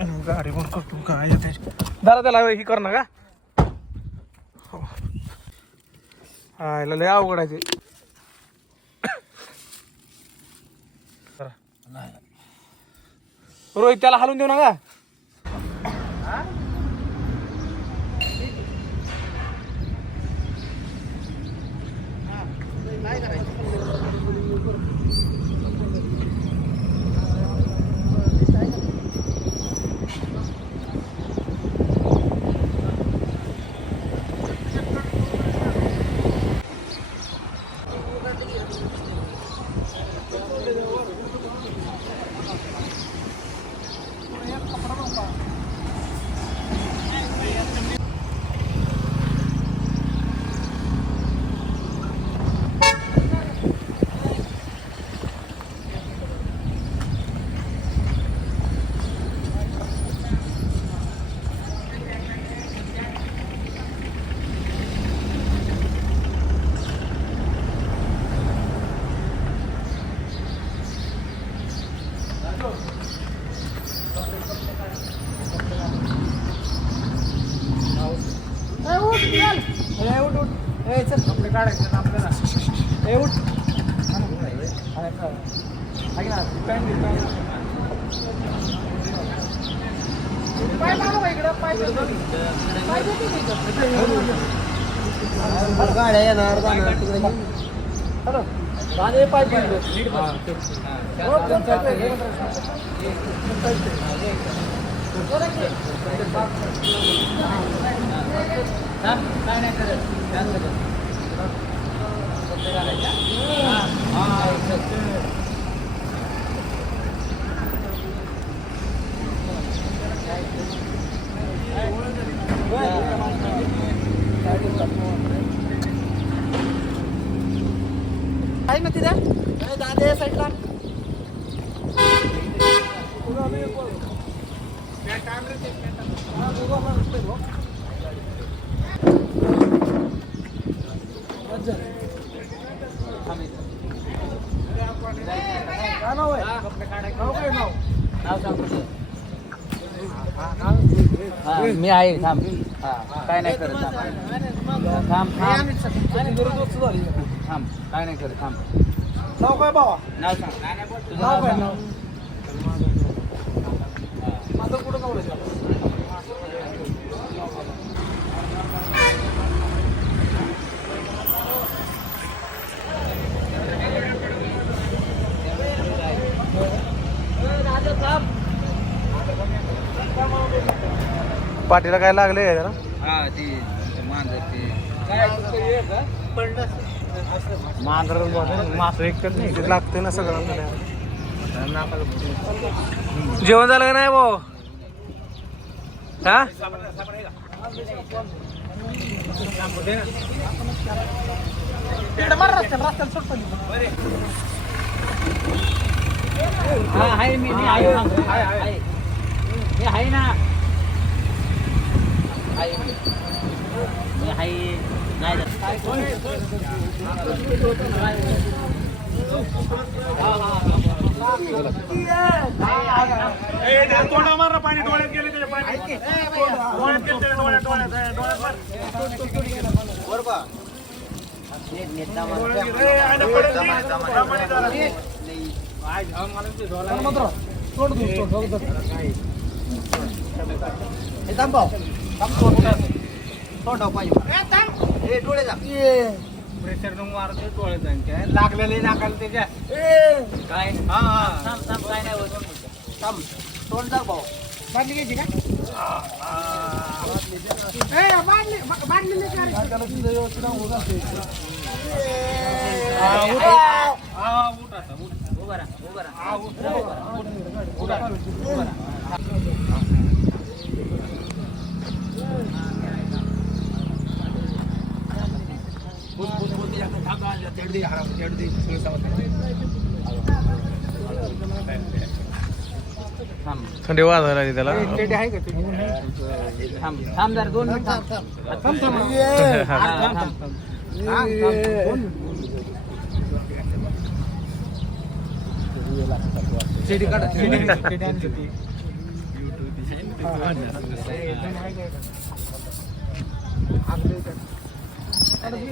गाडी पण करतो काय येते जरा त्याला ही कर ना का हा लय अवघड आहे ते रोहित त्याला हालून देऊ नका गाड्या येणार आहे ना तिथे दादा साईडला मी आहे थांब काय नाही करत थांब थांब थांब काय नाही करत थांब नाव काय बाबा नाव सांग नाव काय नाव माझं कुठं नाव पाठीला काय लागले ना हा ती मांजर मांजर मास एक नाही लागते ना सगळं जेवण झालं का नाही भाऊ हा आहे मी आहे ना तोंडा मार पाणी डोळ्यात गेले त्याच्या पाणी डोळ्यात गेले प्रेशर न मारते डोळ्यात लागलेले नाकाल त्याच्या काय काय नाही होत तोंड दाख भाऊ बाटली घ्यायची का थंडी वाजायला लागली त्याला थांब जरा 2 मिनिट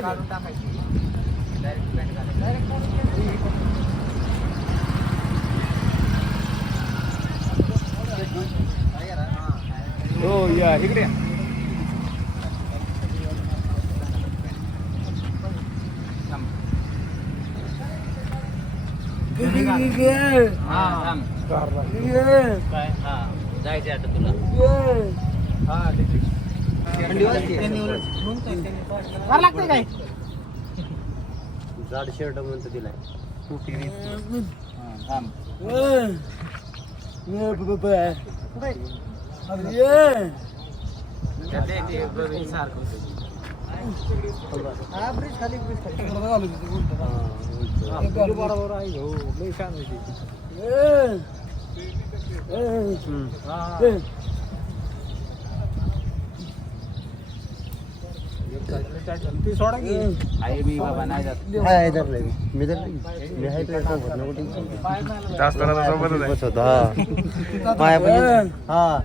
काढून टाकायची डायरेक्ट पॅन्ट घालायची. हो या इकडे या. हा थांब. काय हा जायचं आता तुला. काय जाड शर्ट म्हणतो दिलाय थांब. बरोबर आहे हो लई छान होती. ती सोडा की आहे मी बाबा नाही जात. मी हा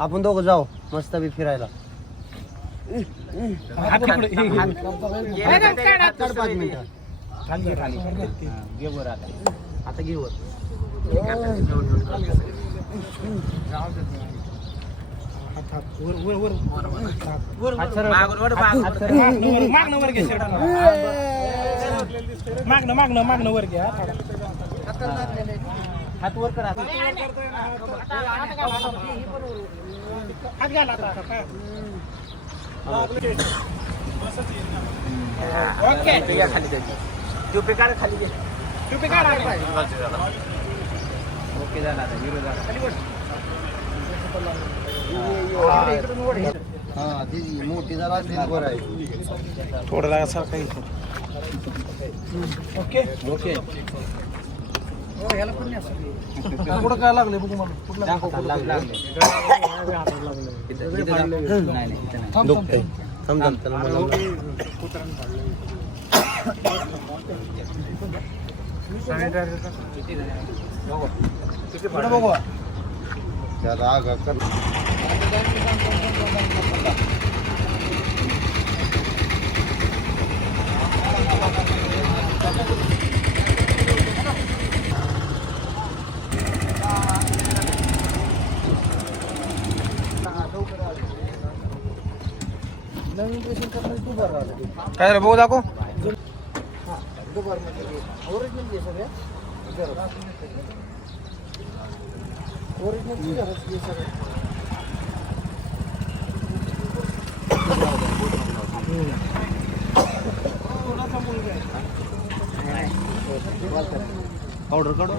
आपण दोघं जाऊ मस्त बी फिरायला. पाच मिनिटं खाली खाली घे वर आता घे वर. मागणं वर घ्या. हात वर करा. हात घाला आता. ओके खाली द्यायची. टोपी काढ खाली घे. टोपी काढा. ओके झाला आता हिरो झाला. हा ती मोठी जरा असली बरं आहे. थोडं लागा सारखा ओके ओके कुठं काय लागले बघू मला कुठलं लागले. नाही दुखतंय. थांब त्याला मला बघू त्याला आगा कर. नवीन पेशंट करणार तू बरं काय रे भाऊ दाखव. ओरिजिनल सगळ्या ओरिजिनल ऑर्डर काढून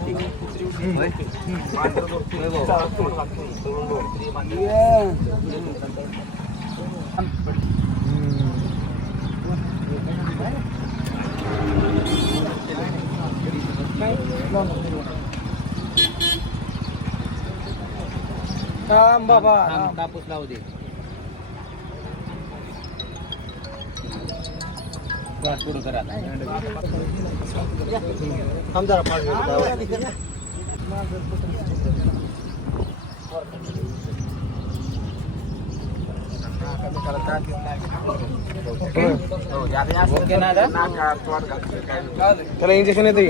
बाबा कापूस लावू दे. पुढं करा. थांब जरा 5 मिनिटं. ओके ना त्याला इंजेक्शन येते.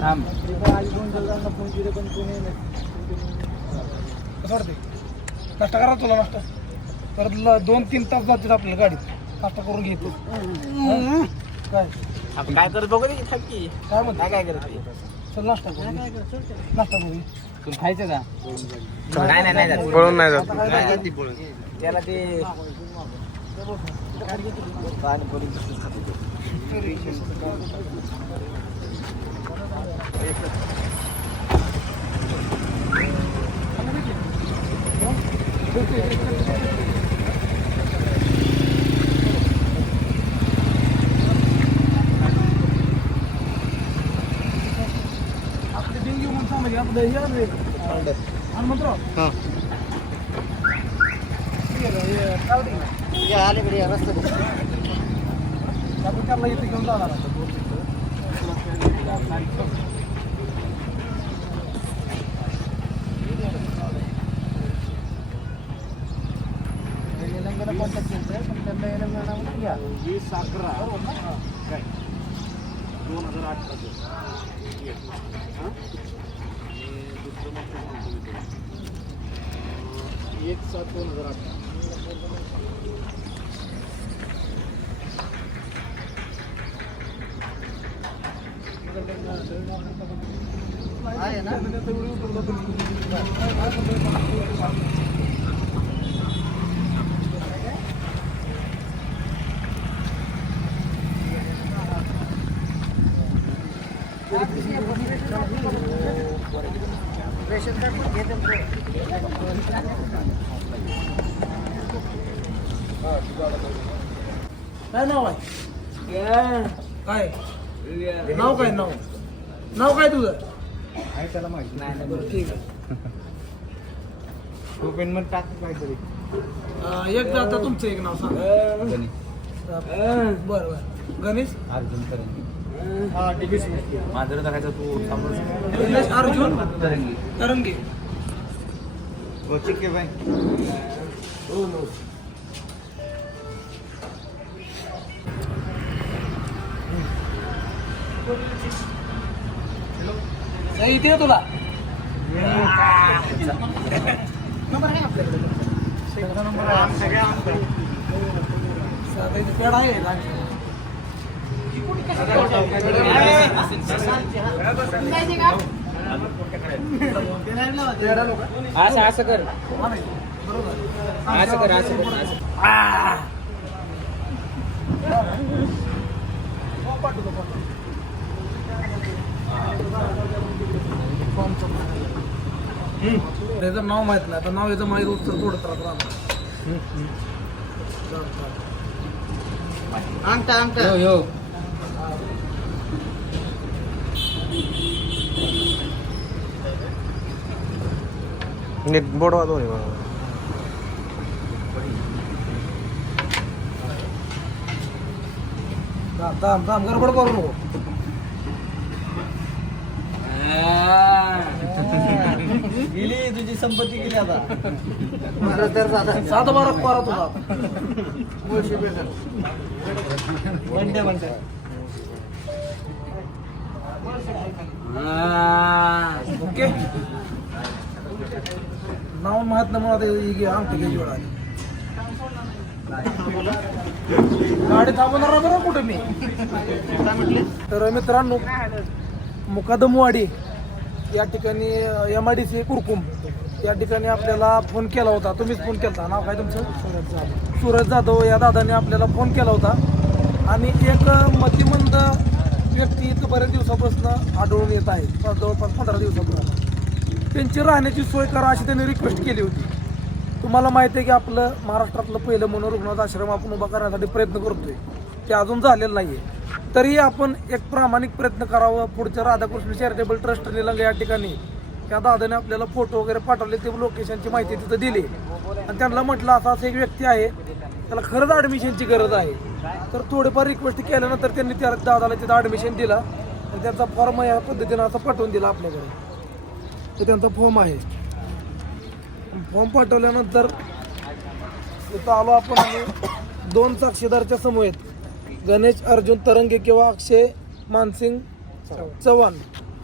थांब. नाश्ता करा तुला नाश्ता परत 2-3 तास जातील आपल्याला गाडीत. नाश्ता करून घेतो काय आपण काय करत बघू दे. की काय म्हणतो काय करत चल नाश्ता करू नाश्ता करू तुला खायचं का. नाही नाही जात. पळून नाही जात. त्याला ते पाणीपुरी आपले देणगी म्हणून सांगायचे आपलं हे हनुमंतराव गेलं हे कावडी. या अलीकडे या रस्त्यात आपण त्यांना इथे घेऊन जाणार आता. तेलंगणा कॉन्टॅक्ट केलं पण त्यांना यायला मिळणार म्हणून घ्या. 2011 काय 2008 1/7/2008 आहे ना रेशन कार्ड पण घेते काय नाव आहे काय नाव काय नाव काय तुझं आहे त्याला माहिती नाही बरं ठीक आहे पेमेंट टाक काहीतरी एकदा आता तुमचं एक नाव सांगा बरं गणेश अर्जुन तरंगी हा टिकीट माझं टाकायचं तू गणेश अर्जुन तरंगी तरंगे ठीक आहे बाय नाही इथे आहे तुला पेड आहे असं कर असं कर त्याचं नाव माहित नाही आता नाव याचं माहीत उत्तर थोडं त्रास राहणार अंगठा यो नीट बोर्ड वाजव रे बाबा थांब गडबड करू नको गेली तुझी संपत्ती गेली आता साधा बारा पारा तुला ओके नाव माहित नाही मला ते आमटी घ्यायची वेळ आली गाडी थांबवणार बरं कुठे मी तर मित्रांनो मुकादमवाडी या ठिकाणी MIDC कुरकुम या ठिकाणी आपल्याला फोन केला होता तुम्हीच फोन केला होता नाव काय तुमचं सूरज जाधव या दादाने आपल्याला फोन केला होता आणि एक मतिमंद व्यक्ती इथं बऱ्याच दिवसापासून आढळून येत आहे जवळपास 15 दिवसापासून त्यांची राहण्याची सोय करा अशी त्यांनी रिक्वेस्ट केली होती तुम्हाला माहिती आहे की आपलं महाराष्ट्रातलं पहिलं मनोरुग्णालय आश्रम आपण उभा करण्यासाठी प्रयत्न करतोय ते अजून झालेलं नाही आहे तरी आपण एक प्रामाणिक प्रयत्न करावा पुढच्या राधाकृष्ण चॅरिटेबल ट्रस्ट निलंगा या ठिकाणी त्या दादाने आपल्याला फोटो वगैरे पाठवले ते लोकेशनची माहिती तिथं दिली आणि त्यांना म्हटलं असा एक व्यक्ती आहे त्याला खरंच ॲडमिशनची गरज आहे तर थोडेफार रिक्वेस्ट केल्यानंतर त्यांनी त्या दादाला तिथं ॲडमिशन दिला आणि त्यांचा फॉर्म या पद्धतीनं असं पाठवून दिला आपल्याकडे तर त्यांचा फॉर्म आहे फॉर्म पाठवल्यानंतर तिथं आलो आपण आणि 2 साक्षीदारच्या समवेत गणेश अर्जुन तरंगे किंवा अक्षय मानसिंग चव्हाण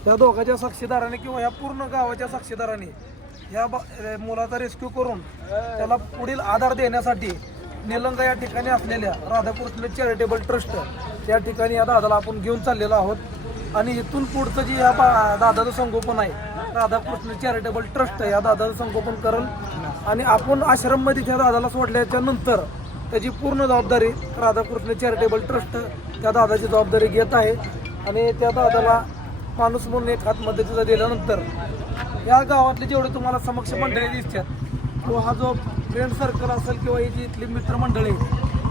या दोघांच्या साक्षीदाराने किंवा या पूर्ण गावाच्या साक्षीदाराने या मुलाचा रेस्क्यू करून त्याला पुढील आधार देण्यासाठी निलंगा या ठिकाणी असलेल्या राधाकृष्ण चॅरिटेबल ट्रस्ट या ठिकाणी या दादाला आपण घेऊन चाललेलो आहोत आणि इथून पुढचं जे या दादाचं संगोपन आहे राधाकृष्ण चॅरिटेबल ट्रस्ट या दादाचं संगोपन करेल आणि आपण आश्रममध्ये त्या दादाला सोडल्याच्या नंतर त्याची पूर्ण जबाबदारी राधाकृष्ण चॅरिटेबल ट्रस्ट त्या दादाची जबाबदारी घेत आहे आणि त्या दादाला माणूस म्हणून एक हात मदतीचा दिल्यानंतर या गावातले जेवढे तुम्हाला समक्ष मंडळी दिसतात तो हा जो फ्रेंड सर्कल असेल किंवा ही जी इथली मित्रमंडळी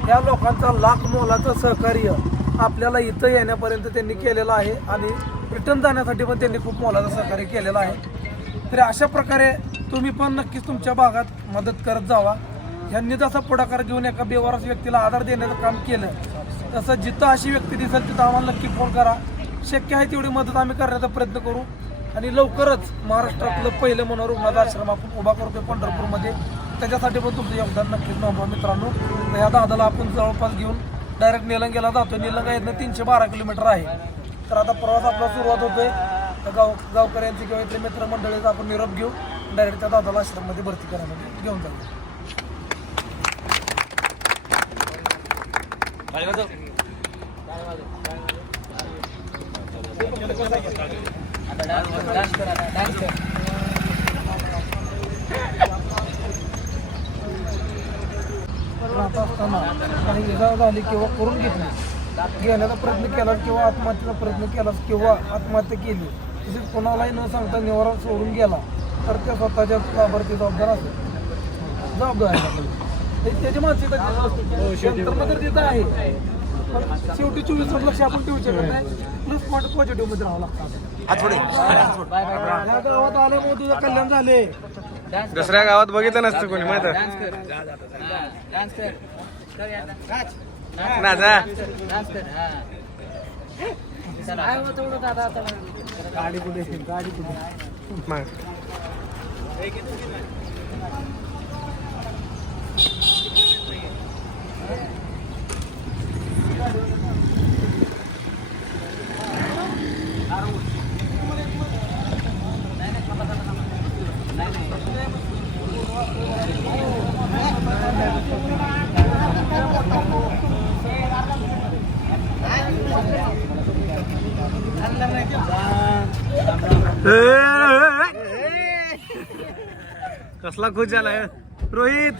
या लोकांचा लाख मोलाचं सहकार्य आपल्याला इथं येण्यापर्यंत त्यांनी केलेलं आहे आणि रिटर्न जाण्यासाठी पण त्यांनी खूप मोलाचं सहकार्य केलेलं आहे तरी अशा प्रकारे तुम्ही पण नक्कीच तुमच्या भागात मदत करत जावा ह्यांनी जसा पुढाकार घेऊन एका बेवारस व्यक्तीला आधार देण्याचं काम केलं, तसं जिथं अशी व्यक्ती दिसेल तिथं आम्हाला नक्की फोन करा. शक्य आहे तेवढी मदत आम्ही करण्याचा प्रयत्न करू आणि लवकरच महाराष्ट्रातलं पहिलं मनोरुग्णालय आश्रम आपण उभा करतोय पंढरपूरमध्ये. त्याच्यासाठी पण तुमचं योगदान नक्कीच नोंदवा मित्रांनो. ह्या दादाला आपण जवळपास घेऊन डायरेक्ट निलंगेला जातो. निलंगा इथनं 312 किलोमीटर आहे. तर आता प्रवास आपला सुरुवात होतोय. गावकऱ्यांची किंवा इथले मित्रमंडळीचा आपण निरोप घेऊ, डायरेक्ट त्या दादाला आश्रममध्ये भरती करायला घेऊन जाऊ. राहत असताना काही इजा झाली किंवा करून घेतली, घेण्याचा प्रयत्न केला किंवा आत्महत्येचा प्रयत्न केला किंवा आत्महत्या केली, तसेच कोणालाही न सांगता निवारा सोडून गेला तर त्या स्वतःच्या लाभार्थी जबाबदार असेल, जबाबदार आहे. त्याची मानसिकता तर तिथं आहे, पण शेवटी 24 लक्ष आपण ठेवू शकत नाही. प्लस पॉझिटिव्ह मध्ये राहावं लागतं. या गावात आल्यामुळे तुझं कल्याण झाले. दुसऱ्या गावात बघितलं नसतं कोणी माहित ना जा गाडी कुठे गाडी कुठे मग कसला खुश झालाय रोहित.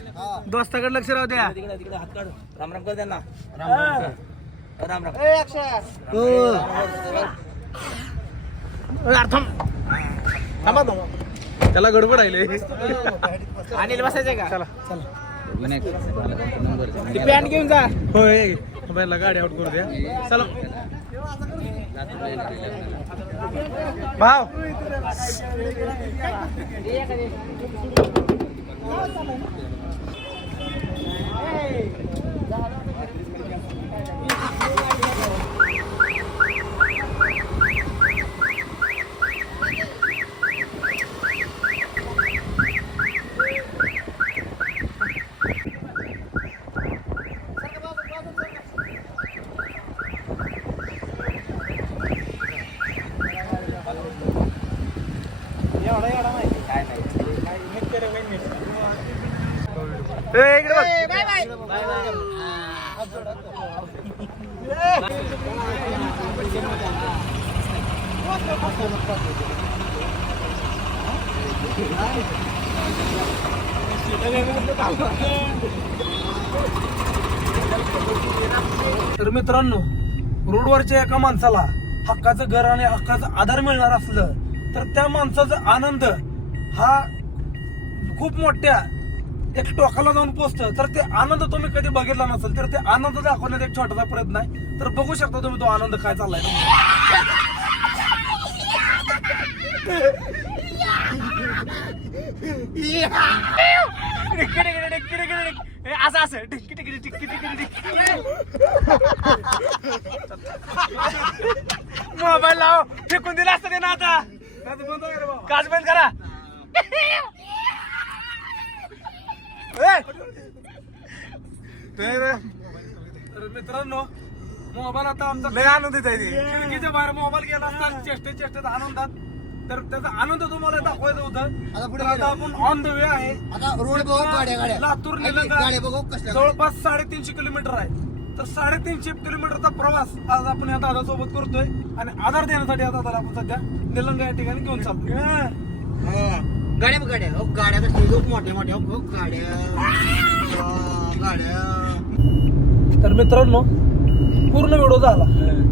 दोस्ताकडे लक्ष राहू द्या. राम राम कर त्यांना. राम राम. त्याला गडबड आहे. अनिल बसायचंय का? चला पॅन्ट घेऊन जा. होय मोबाईलला गाडी आउट करू द्या. चला भाव तर मित्रांनो, रोडवरच्या एका माणसाला हक्काचं घर आणि हक्काचा आधार मिळणार असलं तर त्या माणसाचा आनंद हा खूप मोठ्या एक टोकाला जाऊन पोचतं. तर ते आनंद तुम्ही कधी बघितला नसेल तर ते आनंद दाखवण्याचा एक छोटासा प्रयत्न आहे. तर बघू शकता तुम्ही तो आनंद काय चाललाय. असं असं मोबाईल लाव फेकून दिला असतं ते ना. आता काच बंद करा. तर मित्रांनो, मोबाईल आता आमचा लय आनंदित आहे ती. खिडकीच्या बाहेर मोबाईल गेला असता चेष्टेत आनंदात. तर त्याचा आनंद तुम्हाला दाखवायचा होता. आता आपण ऑन द वे आहे. लातूर निलंगा जवळपास 350 किलोमीटर आहे. तर 350 किलोमीटरचा प्रवास आज आपण या दादासोबत करतोय आणि आधार देण्यासाठी या दादाला आपण सध्या निलंगा या ठिकाणी घेऊन चालतोय. तर मित्रांनो, पूर्ण व्हिडिओ झाला,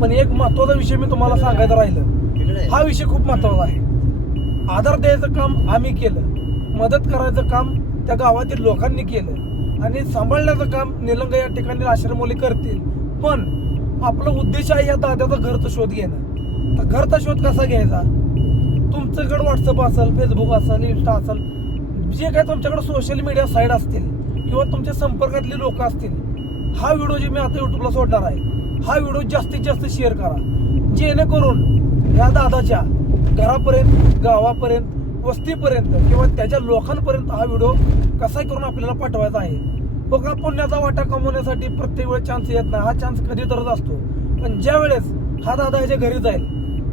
पण एक महत्वाचा विषय मी तुम्हाला सांगायचा राहिलं. हा विषय खूप महत्वाचा आहे. आधार द्यायचं काम आम्ही केलं, मदत करायचं काम त्या गावातील लोकांनी केलं आणि सांभाळण्याचं काम निलंगा या ठिकाणी आश्रमवाले करतील. पण आपला उद्देश आहे या दादाचा घरचा शोध घेणं. तर घरचा शोध कसा घ्यायचा? तुमच्याकडे व्हॉट्सअप असेल, फेसबुक असेल, इंस्टा असेल, जे काही तुमच्याकडे सोशल मीडिया साईट असतील किंवा तुमच्या संपर्कातले लोक असतील, हा व्हिडिओ जे मी आता युट्यूबला सोडणार आहे, हा व्हिडिओ जास्तीत जास्त शेअर करा, जेणेकरून या दादाच्या घरापर्यंत, गावापर्यंत, वस्तीपर्यंत किंवा त्याच्या लोकांपर्यंत हा व्हिडिओ कसाही करून आपल्याला पाठवायचा आहे. बघा, पुण्याचा वाटा कमवण्यासाठी प्रत्येक वेळेस चान्स येत नाही, हा चान्स कधी तरच असतो. पण ज्या वेळेस हा दादा ह्याच्या घरी जाईल,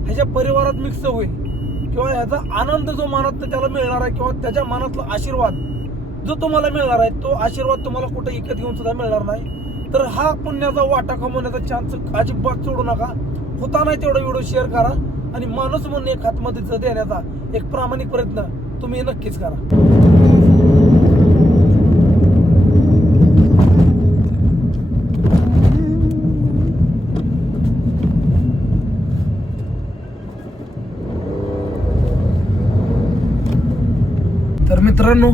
ह्याच्या परिवारात मिक्स होईल किंवा ह्याचा आनंद जो मनात त्याला मिळणार आहे किंवा त्याच्या मनातला आशीर्वाद जो तुम्हाला मिळणार आहे, तो आशीर्वाद तुम्हाला कुठे विकत घेऊन सुद्धा मिळणार नाही. तर हा पुण्याचा वाटा कमवण्याचा चान्स अजिबात सोडू नका. होता नाही तेवढा व्हिडिओ शेअर करा आणि माणूस म्हणून एक हातमध्ये देण्याचा एक प्रामाणिक प्रयत्न तुम्ही नक्कीच करा. तर मित्रांनो,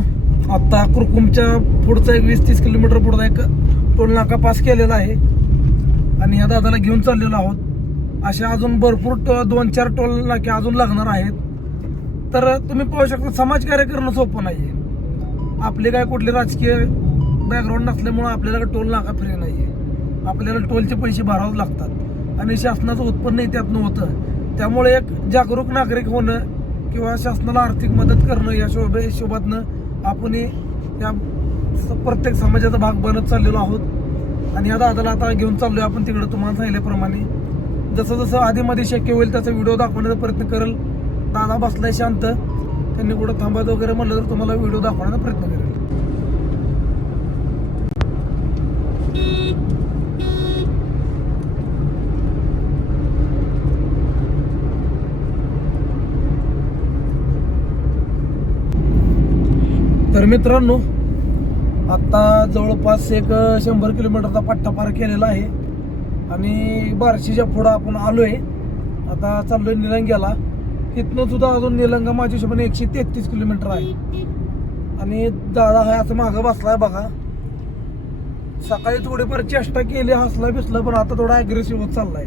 आता कुरकुमच्या पुढचा एक 20-30 किलोमीटर पुढचा एक टोल नाका पास केलेला आहे आणि ह्या दादाला घेऊन चाललेलो आहोत. अशा अजून भरपूर 2-4 टोल नाके अजून लागणार आहेत. तर तुम्ही पाहू शकता, समाजकार्य करणं सोपं नाही आहे. आपले काय कुठले राजकीय बॅकग्राऊंड नसल्यामुळं आपल्याला टोल नाका फ्री नाही आहे. आपल्याला टोलचे पैसे भरावेच लागतात आणि शासनाचं उत्पन्नही त्यातनं होतं. त्यामुळे एक जागरूक नागरिक होणं किंवा शासनाला आर्थिक मदत करणं या हिशोबातनं आपण या प्रत्येक समाजाचा भाग बनत चाललेलो आहोत. आणि या दादाला आता घेऊन चाललोय आपण तिकडं, तुम्हाला सांगितल्याप्रमाणे. जसं जसं आधीमध्ये शक्य होईल त्याचा व्हिडिओ दाखवण्याचा प्रयत्न करेल. दादा बसलाय शांत, त्यांनी कुठं थांबायचं वगैरे म्हणलं तर तुम्हाला व्हिडिओ दाखवण्याचा प्रयत्न करेल. तर मित्रांनो, आता जवळपास एक 100 किलोमीटरचा पट्टा पार केलेला आहे आणि बार्शीच्या पुढं आपण आलोय. आता चाललोय निलंग्याला. इथनं सुद्धा अजून निलंगा माझ्या हिशोबाने 133 किलोमीटर आहे. आणि दादा हा असं मागं बसलाय बघा. सकाळी थोडीफार चेष्टा केली, हसला बिसला, पण आता थोडा अग्रेसिव्ह होत चाललाय.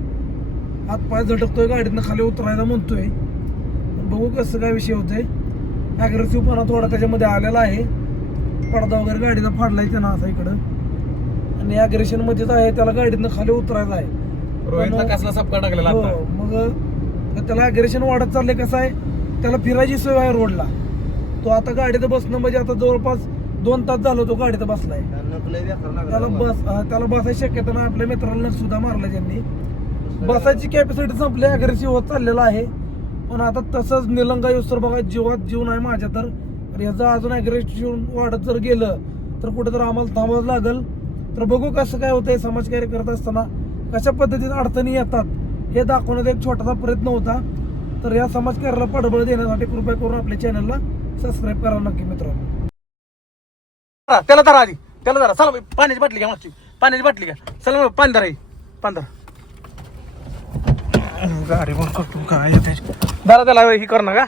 हातपाय झटकतोय, गाडीतनं खाली उतरायला म्हणतोय. बघू कसं काय विषय होतोय. अग्रेसिव्हपणा थोडा त्याच्यामध्ये आलेला आहे. पडदा वगैरे गाडीचा फाडलाय त्यानं असा इकडं आणि अग्रेशन मध्येच आहे. त्याला गाडीतनं खाली उतरायचं आहे. कसला सपका टाकलेला आता. हो, मग त्याला अग्रेशन वाढत चाललंय. कसं आहे, त्याला फिरायची सोय आहे रोडला. तो आता गाडीत बसणं म्हणजे आता जवळपास 2 तास झालं तो गाडीत बसलाय. त्याला बसायची शक्यता नाही. आपल्या मित्रांना सुद्धा मारला त्यांनी. बसायची कॅपॅसिटी संपली, अग्रेसिव्ह होत चाललेला आहे. पण आता तसंच निलंगा युसर बघा, जीवात जीव नाही माझ्या. तर याचं अजून अग्रेसिव्ह वाढत जर गेलं तर कुठं तर आम्हाला थांबावं लागेल. तर बघू कसं काय होतंय. समाजकार्य करत असताना कशा पद्धतीत अडचणी येतात हे दाखवण्याचा एक छोटासा प्रयत्न होता. तर या समाजकार्याला पाठबळ देण्यासाठी कृपया करून आपल्या चॅनलला सबस्क्राईब करा नक्की मित्रांनो. त्याला धरा आधी, त्याला धरा. चला पाण्याची बाटली घ्या, मागची पाण्याची बाटली घ्या. चला पाणी धरा, पाणी धरा. गाडी बंद करतो काय दादा, त्याला ही कर ना का.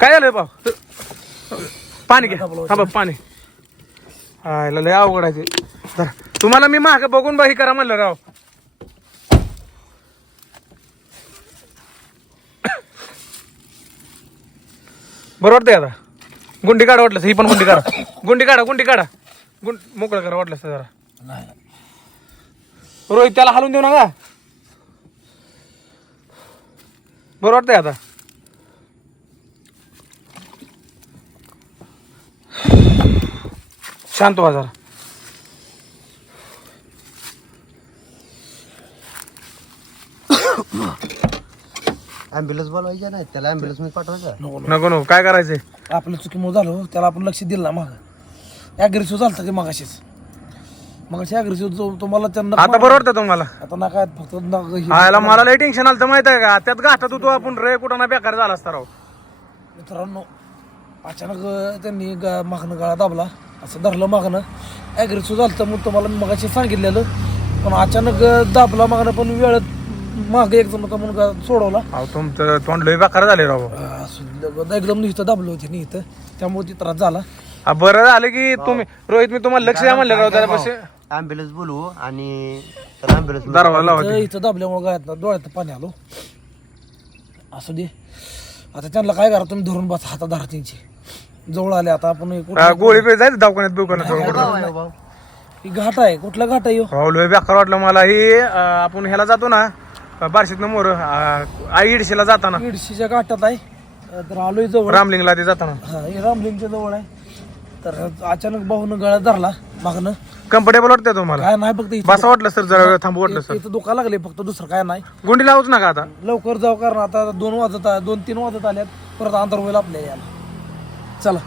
काय झालंय भाऊ, पाणी घ्या. थांबा, पाणी आयला लय अवघड आहे ते. धरा. तुम्हाला मी माग बघून बाही करा म्हणलं राव. बरं वाटतंय आता. गुंडी काढा वाटलं, ही पण गुंडी काढा. गुंडी काढा मोकळं करा वाटलं जरा. रोहित, त्याला हलवून देऊ नका. बरं वाटतंय आता. शांत व्हा जरा. ॲम्ब्युलन्स बोलवायच्या नाही, त्याला ॲम्ब्युलन्स मध्ये पाठवायचं. नको काय करायचंय. आपलं चुकीमुळे झालं, त्याला आपण लक्ष दिलं ना. माग अग्रेसिव्ह झालं ते मगाशीच अग्रेसिव्ह तुम्हाला त्यांना. आता बरं वाटतं तुम्हाला. आता ना काय फक्त आयला मला लय टेन्शन आलं तर माहित आहे का. त्यात घाटात होतो आपण, रे कुठं ना बेकार झाला असता राव. मित्रांनो, अचानक त्यांनी मागणं गळा दाबला, असं धरलं मागणं. ॲग्रेसिव्ह झालं तर मग तुम्हाला मी मगाशी सांगितलेलं, पण अचानक दाबला मागणं. पण वेळेत मागे एकदम होता म्हणून सोडवला. तुमचं तोंड लय बेकार झाले राव. एकदम इथं दाबलं होते नाही इथं, त्यामुळे ती त्रास झाला. बरं झालं की तुम्ही रोहित, मी तुम्हाला लक्ष द्या म्हणलं राव. त्याला ॲम्ब्युलन्स बोलवू आणि त्याला ॲम्ब्युलन्स दरवाजा लावा. इथं दाबल्यामुळे गळ्यात डोळ्यात पाणी आलो. असू दे, आता त्यांना काय करा, तुम्ही धरून बसा, हातात धरा त्यांची. जवळ आले आता आपण हे कुठला- गोळी पे जायचं दवाखान्यात बिवखान्यात ही घाट आहे कुठला घाट आहे ह्यो? हो लय बेकार वाटलं मला हे आपण ह्याला जातो ना बार्शीत मोर आई इडशीला जाताना इडशीच्या घाटात आहे तर आलोय जवळ रामलिंगला ते जाताना हा हे रामलिंगच्या जवळ आहे तर अचानक भाऊनं गळ्यात धरला मागणं कम्फर्टेबल वाटतंय तुम्हाला काय नाही फक्त बसा वाटलं सर जरा वेळ थांबू वाटलं सर इथं दुखा लागले फक्त दुसरं काय नाही गुंडी लावूच नका आता लवकर जाऊ कारण आता 2-3 वाजत आल्यात परत अंतर होईल आपल्या याला चला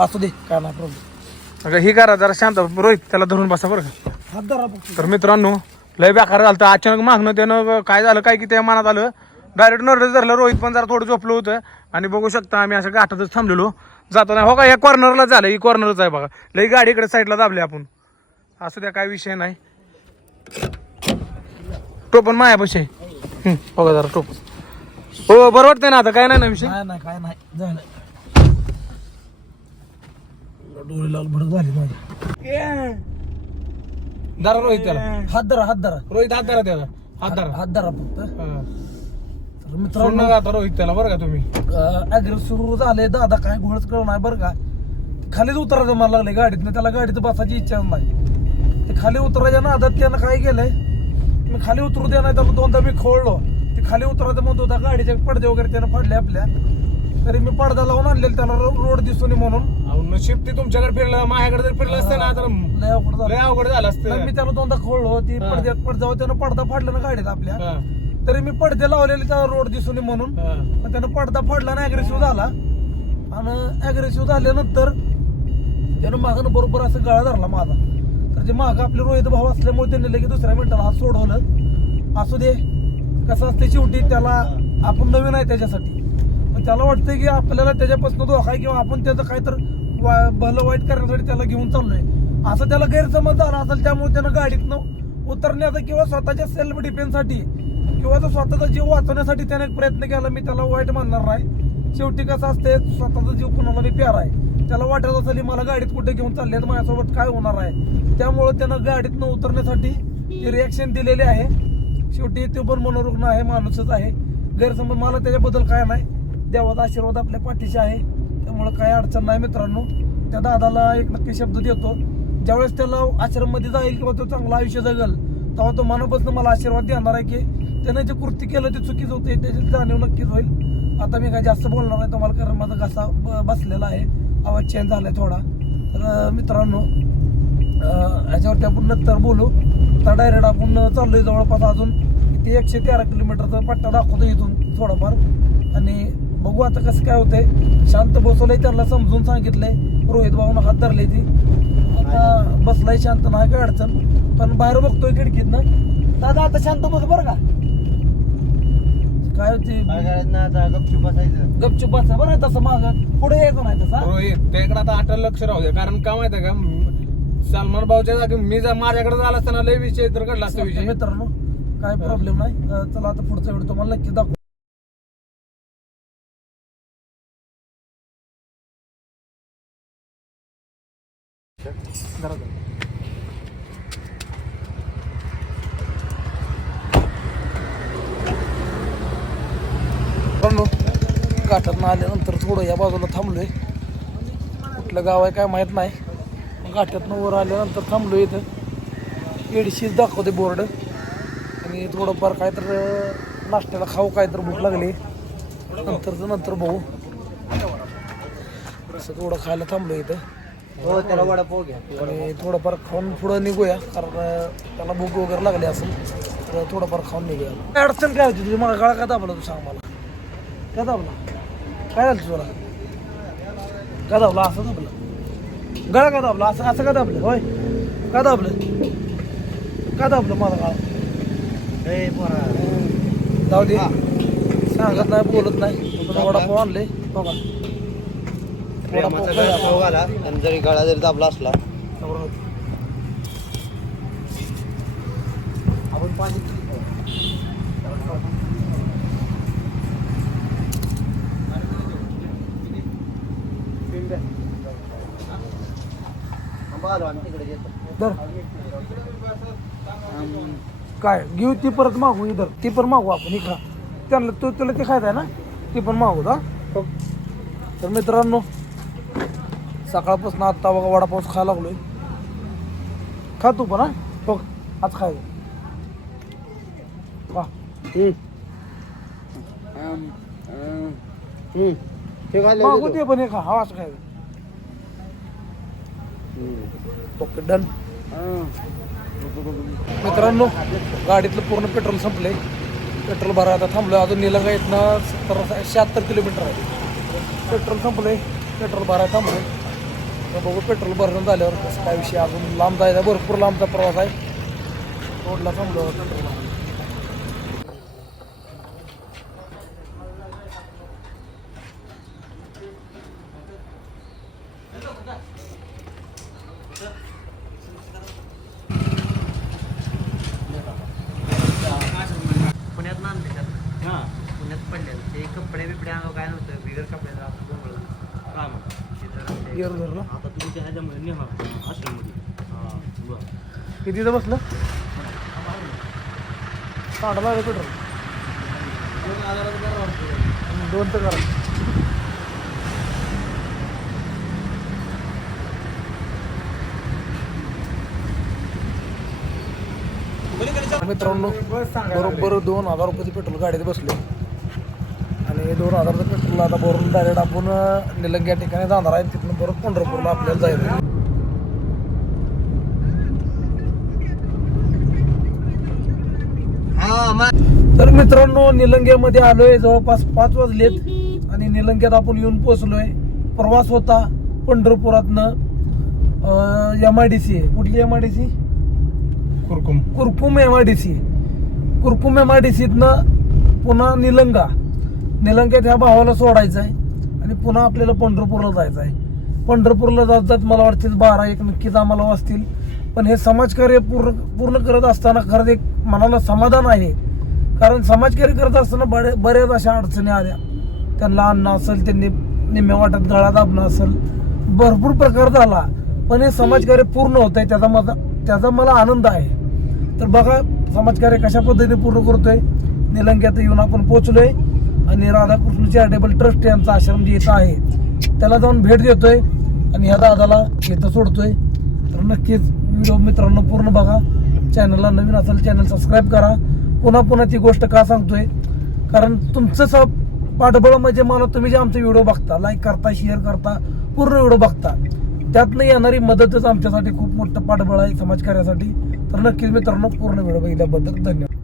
असू दे काय नाही प्रॉब्लेम अगं ही करा जरा शांत रोहित त्याला धरून बसा बरं का हात धरा फक्त तर मित्रांनो लय बेकार झालं तर अचानक मागणं त्यानं काय झालं काय की त्या मनात आलं डायरेक्ट नर्वस धरलं रोहित पण जरा थोडं झोपलं होतं आणि बघू शकता आम्ही असं घाटातच थांबलेलो जाताना हो का या कॉर्नरला झालं ही कॉर्नरच आहे बघा लई गाडी इकडे साईडला दाबली आपण असू द्या काय विषय नाही टोपण मायापाशी आहे बघा जरा टोप हो बरं वाटतंय ना आता काय नाही ना विषय काय नाही झालं डोळे लाल भडक झाली माझी धरा रोहित त्याला हात धरा रोहित हात धरा त्याला हात धरा हात धरा फक्त हा. तर सोडून मित्रांनो नका आता रोहित त्याला बरं का तुम्ही अग्रेस सुरू झाले दादा काय घोळच कळ नाही बरं का खालीच उतरायचं मला लागले गाडीत त्याला गाडीत बसायची इच्छा नाही ते खाली उतरायच्या नादात त्यानं काय केलंय मी खाली उतरू दे नाही त्याला दोनदा मी खोळलो ते खाली उतरायचं म्हणत होता गाडीचे पडदे वगैरे त्यानं फाडले आपल्या तरी मी पडदा लावून आणलेला त्याला रोड दिसून म्हणून अहो, नशीब ते तुमच्याकडे फिरलं माझ्याकडे जर फिरलं असतं ना तर लय अवघड झालं लय अवघड झालं तर असतं मी त्याला दोनदा खोळलो ती हा. पडद्यावर त्यानं पडदा फाडला ना गाडीत आपल्या हा, तरी मी पडदे लावलेले त्याला रोड दिसून म्हणून हा. पण त्यानं पडदा फाडला ना अग्रेसिव्ह झाला आणि अग्रेसिव्ह झाल्यानंतर त्यानं मागं बरोबर असं गळा धरला माझा तर जे मागं आपले रोहित भाऊ असल्यामुळे त्यांनी लगेच दुसऱ्या मिनिटाला हात सोडवलं असू दे कसं असते शेवटी त्याला आपण नवीन आहे त्याच्यासाठी पण त्याला वाटतंय की आपल्याला त्याच्यापासून धोका आहे किंवा आपण त्याचं काहीतरी भलं वाईट करण्यासाठी त्याला घेऊन चाललोय असं त्याला गैरसमज झाला असेल त्यामुळे त्यानं गाडीतनं उतरण्याचा किंवा स्वतःच्या सेल्फ डिफेन्ससाठी किंवा तो स्वतःचा जीव वाचवण्यासाठी त्याने एक प्रयत्न केला मी त्याला वाईट मानणार नाही शेवटी कसं असते स्वतःचा जीव कुणाला बी प्यारा आहे त्याला वाटत असेल मला गाडीत कुठे घेऊन चालले तर माझ्यासोबत काय होणार आहे त्यामुळे त्यानं गाडीतनं उतरण्यासाठी ती रिॲक्शन दिलेली आहे शेवटी तो पण मनोरुग्ण आहे माणूसच आहे गैरसमज मला त्याच्याबद्दल काय नाही देवाचा आशीर्वाद आपल्या पाठीशी आहे त्यामुळे काही अडचण नाही मित्रांनो त्या दादाला एक नक्की शब्द देतो ज्यावेळेस त्याला आश्रममध्ये जाईल किंवा तो चांगलं आयुष्य जगल तेव्हा तो मनापासून मला आशीर्वाद देणार आहे की त्यानं जे कृती केलं ते चुकीचं होते त्याची जाणीव नक्कीच होईल आता मी काय जास्त बोलणार नाही तुम्हाला कारण माझा घसा बसलेला आहे आवाज चेंज झालाय थोडा तर मित्रांनो ह्याच्यावरती आपण नंतर बोलू तर डायरेक्ट आपण चाललोय जवळपास अजून किती 113 किलोमीटरचा पट्टा दाखवतो इथून थोडाफार आणि बघू आता कसं काय होतंय शांत बसवलंय त्याला समजून सांगितलंय रोहित भाऊनं हात धरले ती आता बसलाय शांत नाही काय अडचण पण बाहेर बघतोय खिडकीतनं दादा आता शांत बस बरं का काय होती गपचूप बसायचं गपचूप बसा बरं तसं मागं पुढे यायचं नाही तसा रोहित त्याकडे आता आठ लक्ष राहू दे कारण का माहिती का सलमान भाऊच्या जागी मी जर माझ्याकडे झाला असताना लय विषय तर घडला असता विषय मित्रांनो काय प्रॉब्लेम नाही चला आता पुढचा व्हिडिओ तुम्हाला नक्की दाखवू घाटात आल्यानंतर थोडं या बाजूला थांबलोय कुठलं गाव आहे काय माहित नाही घाटातनं वर आल्यानंतर थांबलोय इथं एडशीच दाखवते बोर्ड आणि थोडंफार काय तर नाश्त्याला खाऊ काय तर भूक लागली नंतर बघू असं थोडं खायला थांबलोय इथं हो त्याला वडापाव घ्या आणि थोडंफार खाऊन पुढं निघूया कारण त्याला भूक वगैरे लागली असेल तर थोडंफार खाऊन निघूया काय अडचण काय होती तुझी मला गळा काय दाबला तू सांग मला काय दाबला काय झालं तुला काय दाबला असं दाबलं गळा काय दाबला असं काय दाबलं होय काय दाबलं माझा गळा जाऊ दे सांगत नाही बोलत नाही वडापाव आणले बघा वडापाव घाला आणि जरी गळा जरी दाबला असला आपण पाणी धर. काय घेऊ ती परत मागू इधर ती पण मागू आपण ही खा त्यांना तुला ते खायचं आहे ना ती पण मागू तर मित्रांनो सकाळपासून आत्ता बघा वडापाऊस खायला लागलोय. खा तू पण हा बघ आज खाय वा मागू दे पण हे खा हा असं खाय. Okay done. मित्रांनो गाडीतलं पूर्ण पेट्रोल संपलंय. पेट्रोल भरा आता थांबलोय. अजून निलंगा इथनं 76 किलोमीटर आहे. पेट्रोल संपलंय. पेट्रोल भरायला थांबलोय. तर बघू पेट्रोल भरणं झाल्यावर कसं काय विषय. अजून लांब जायचा भरपूर लांबचा प्रवास आहे. रोडला थांबलो पेट्रोल भरायला. पुण्यात नांदले पुण्यात पडलेलं ते कपडे बिपडे अंगावर काय नव्हतं बिगर कपड्याचं गिअर धरलं. आता तुम्ही त्या ह्याच्यामध्ये नेणार आश्रममध्ये बरं कितीचं बसलं काढला आहे पेट्रोल 2 तर करा. मित्रांनो बरोबर 2000 रुपयाचं पेट्रोल गाडीत बसले आणि 2000चं पेट्रोल आता भरून डायरेक्ट आपण निलंगी या ठिकाणी जाणार आहे. तिथून परत पंढरपूरला आपल्याला जायचं. तर मित्रांनो निलंग्यामध्ये आलोय. जवळपास 5 वाजलेत आणि निलंग्यात आपण येऊन पोहोचलोय. प्रवास होता पंढरपुरातनं MIDC. कुठली MIDC? कुरकुम MIDC. कुरकुम MIDCतनं पुन्हा निलंग्यात ह्या भावाला सोडायचं आहे आणि पुन्हा आपल्याला पंढरपूरला जायचं आहे. पंढरपूरला जात जात मला वाटते 12-1 नक्कीच आम्हाला वाजतील. पण हे समाजकार्य पूर्ण करत असताना खरंच एक मनाला समाधान आहे. कारण समाजकार्य करत असताना बऱ्याच अशा अडचणी आल्या. त्यांना अन्न असेल, त्यांनी निम्म्या वाटत गळा दाबणं असेल, भरपूर प्रकार झाला. पण हे समाजकार्य पूर्ण होत आहे त्याचा मला आनंद आहे. तर बघा समाजकार्य कशा पद्धतीने पूर्ण करतोय. निलंग्यात येऊन आपण पोहोचलोय आणि राधाकृष्ण चॅरिटेबल ट्रस्ट यांचा आश्रम जे इथं आहे त्याला जाऊन भेट देतोय आणि ह्या दादाला इथं सोडतोय. तर नक्कीच व्हिडिओ मित्रांनो पूर्ण बघा. चॅनलला नवीन असेल चॅनल सबस्क्राईब करा. पुन्हा ती गोष्ट का सांगतोय कारण तुमचं पाठबळ म्हणजे मला तुम्ही जे आमचे व्हिडिओ बघता, लाईक करता, शेअर करता, पूर्ण व्हिडिओ बघता, त्यातनं येणारी मदतच आमच्यासाठी खूप मोठं पाठबळ आहे समाजकार्यासाठी. तर नक्कीच मित्रांनो पूर्ण व्हिडिओ बघितल्याबद्दल धन्यवाद.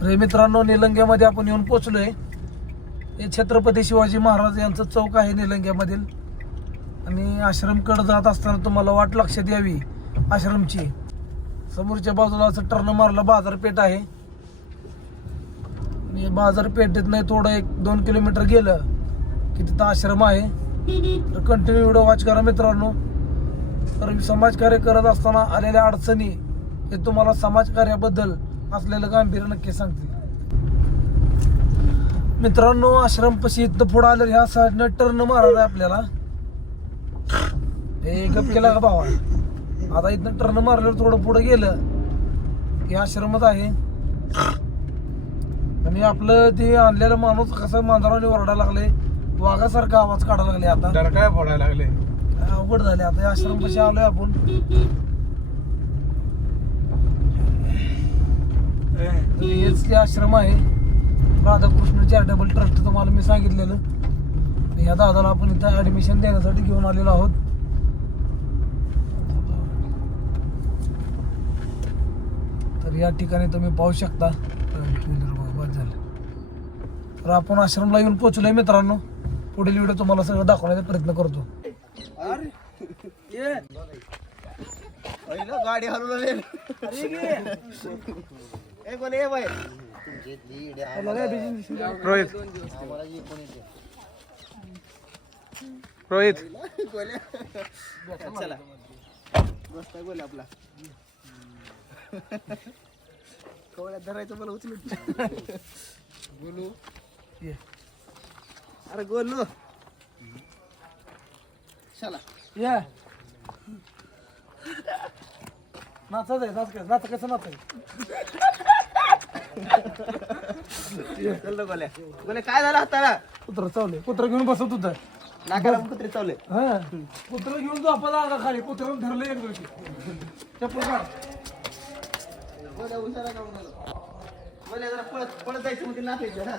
तर मित्रांनो निलंग्यामध्ये आपण येऊन पोहोचलोय. हे छत्रपती शिवाजी महाराज यांचं चौक आहे निलंग्यामधील. आणि आश्रमकडे जात असताना तुम्हाला वाट लक्षात यावी आश्रमची. समोरच्या बाजूला असं टर्न मारलं बाजारपेठ आहे आणि बाजारपेठेत नाही थोडं 1-2 किलोमीटर गेलं की तिथं आश्रम आहे. तर कंटिन्यू व्हिडिओ वॉच करा मित्रांनो. तर समाजकार्य करत असताना आलेल्या अडचणी हे तुम्हाला समाजकार्याबद्दल असलेलं गांभीर्य नक्की सांगतील. मित्रांनो आश्रमपाशी इथं पुढं आलं ह्या साईडनं टर्न मारायला आपल्याला. हे गप केला का भावा. आता इथनं टर्न मारल्यावर थोडं पुढे गेलं की आश्रमच आहे. आणि आपलं ते आणलेलं माणूस कसं मांजराने ओरडायला लागले, वाघासारखा आवाज काढायला लागले. आता काय फोडायला लागले, अवघड झाले. आता आश्रम पाशी आलोय आपण. हेच ते आश्रम आहे राधाकृष्ण चॅरिटेबल ट्रस्ट तुम्हाला मी सांगितलेलं. ह्या दादाला आपण इथं ऍडमिशन देण्यासाठी घेऊन आलेलो आहोत. तर या ठिकाणी तुम्ही पाहू शकता. तर आपण आश्रमला येऊन पोहोचलोय मित्रांनो. पुढील व्हिडिओ तुम्हाला सगळं दाखवण्याचा प्रयत्न करतो. गाडी हलवलं रोहित चला बसता गोल आपला कवळ्यात धरायचं मला उचलून गोलू. अरे गोलू चला या नाचायचं आहे. नाच कसं नाचायचं. चल गोल्या गोल्या काय झालं हाताला कुत्र चावले कुत्र घेऊन बसत होतं नाकाला कुत्रे चावले हा कुत्र घेऊन जो आपण आला खाली कुत्र धरलं एक दिवशी चप्पल काढ गोल्या उसारा काढून आलो गोल्या जरा पळत पळत जायचं म्हणजे नाचायचं हा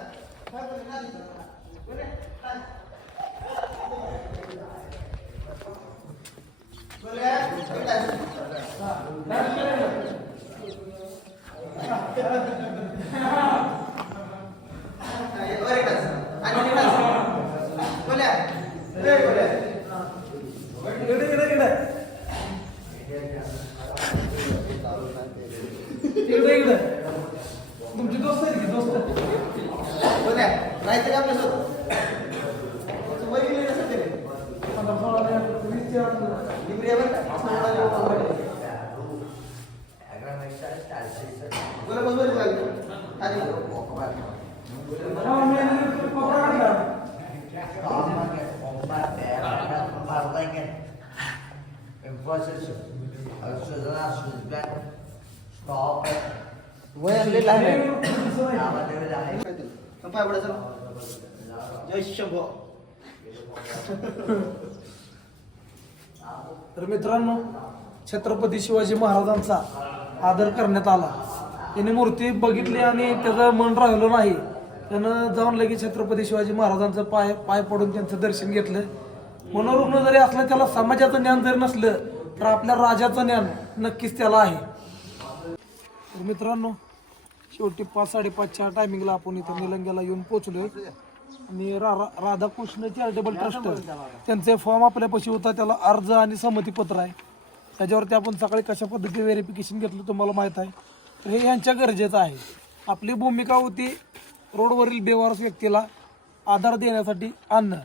इकडे तुमची दोस्त आहे की दोस्त गोल्या राहायचं का आपल्यासोबत वय गेले नसेल ते 15-16 20 डिग्री आहे बरं का गोल्या बस बरं लागली खाली वय आणलेलं आहे पाय पडा चल जय शंभो तर मित्रांनो छत्रपती शिवाजी महाराजांचा आदर करण्यात आला त्याने मूर्ती बघितली आणि त्याचं मन राहिलं नाही त्यानं जाऊन लगेच छत्रपती शिवाजी महाराजांचं पाय पडून त्यांचं दर्शन घेतलं मनोरुग्ण जरी असलं त्याला समाजाचं ज्ञान जरी नसलं तर आपल्या राजाचं ज्ञान नक्कीच त्याला आहे तर मित्रांनो शेवटी 5-5:30च्या टायमिंगला आपण इथं निलंग्याला येऊन पोहोचलोय आणि राधाकृष्ण चॅरिटेबल ट्रस्ट त्यांचे फॉर्म आपल्यापाशी होता त्याला अर्ज आणि संमतीपत्र आहे त्याच्यावरती आपण सकाळी कशा पद्धतीने व्हेरिफिकेशन घेतलं तुम्हाला माहीत आहे तर हे यांच्या गरजेचं आहे आपली भूमिका होती रोडवरील बेवारस व्यक्तीला आधार देण्यासाठी आणणं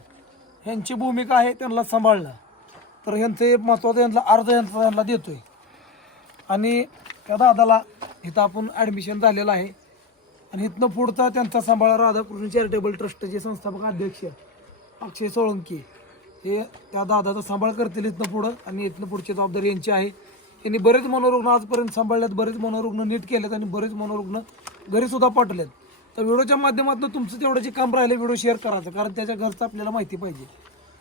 ह्यांची भूमिका आहे त्यांना सांभाळणं तर ह्यांचे महत्त्वाचं यांना अर्ज यांना देतोय आणि त्या दादाला इथं आपण ॲडमिशन झालेलं आहे आणि इथनं पुढचा त्यांचा सांभाळ राधाकृष्ण चॅरिटेबल ट्रस्टचे संस्थापक अध्यक्ष अक्षय सोळंकी हे त्या दादाचा सांभाळ करतील इथनं पुढं आणि इथनं पुढची जबाबदारी यांची आहे यांनी बरेच मनोरुग्ण आजपर्यंत सांभाळलेत बरेच मनोरुग्ण नीट केलेत आणि बरेच मनोरुग्ण घरीसुद्धा पाठवलेत तर व्हिडिओच्या माध्यमातून तुमचं तेवढं जे काम राहिलं व्हिडिओ शेअर करायचं कारण त्याच्या घरचं आपल्याला माहिती पाहिजे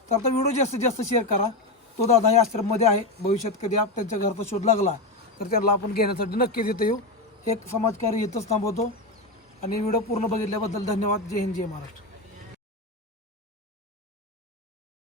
तर आता व्हिडिओ जास्तीत जास्त शेअर करा तो दादा या आश्रममध्ये आहे भविष्यात कधी त्यांच्या घरचा शोध लागला तर त्यांना आपण घेण्यासाठी नक्कीच इथं येऊ एक समाजकार्य इथंच थांबवतो आणि व्हिडिओ पूर्ण बघितल्याबद्दल धन्यवाद जय हिंद जय महाराष्ट्र